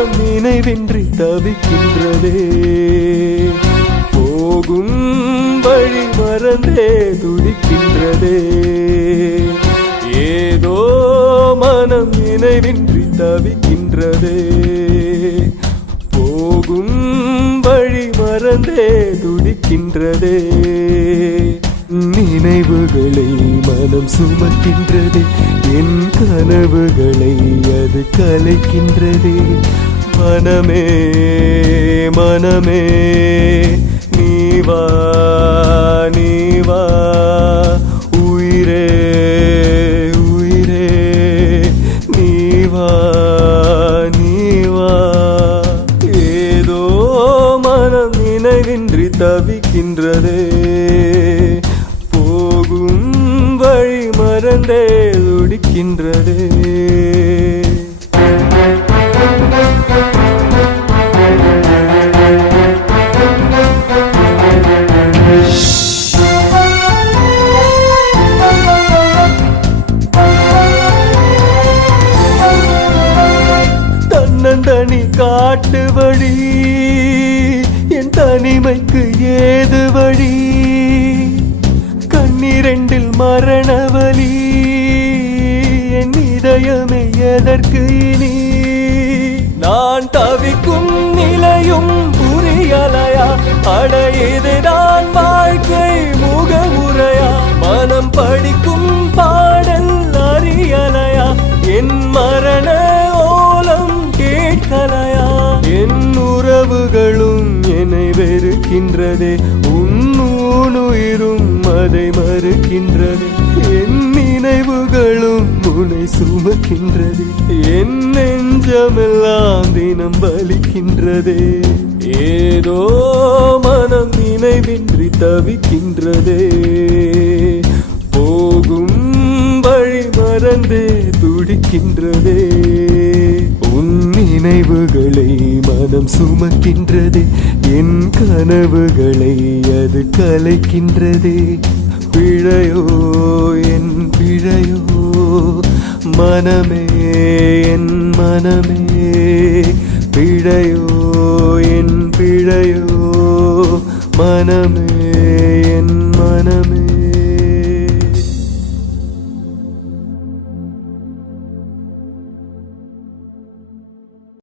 மனம் நினைவின்றி தவிக்கின்றதே. போகும் வழி மறந்தே துடிக்கின்றதே. ஏதோ மனம் நினைவின்றி தவிக்கின்றதே. போகும் வழி மறந்தே துடிக்கின்றதே. நினைவுகளை மனம் சுமக்கின்றதே. என் கனவுகளை அது கலைக்கின்றதே. மனமே மனமே நீவா நீவா உயிரே உயிரே நீவா நீவா. ஏதோ மனம் நினைவின்றி தவிக்கின்றதே. வழி மறந்தே துடிக்கின்றதே தன்னந்தனி காட்டு வழி என் தனிமைக்கு ஏது வழி? கண்ணிரண்டில் மரணவலி. என் இதயமே எதற்கு இனி? நான் தவிக்கும் நிலையும் புரியலையா? அடையது நான் வாழ்க்கை முகமுறையா மனம் படிக்கும் பாடல் அறியலையா? என் மரண ஓலம் கேட்கலையா? என் உறவுகளும் என்னை வெறுக்கின்றதே. உன் ஊனுயிரும் அதை மறுக்கின்றது. என் நினைவுகளும் உன்னை சுமக்கின்றது. என் நெஞ்சமெல்லாம் தினம் வலிக்கின்றதே. ஏதோ மனம் நினைவின்றி தவிக்கின்றதே. போகும் வழி மறந்தே துடிக்கின்றதே. நினைவுகளை மனம் சுமக்கின்றது. என் கனவுகளை அது கலைக்கின்றதே. பிழையோ என் பிழையோ மனமே என் மனமே. பிழையோ என் பிழையோ மனமே என் மனமே.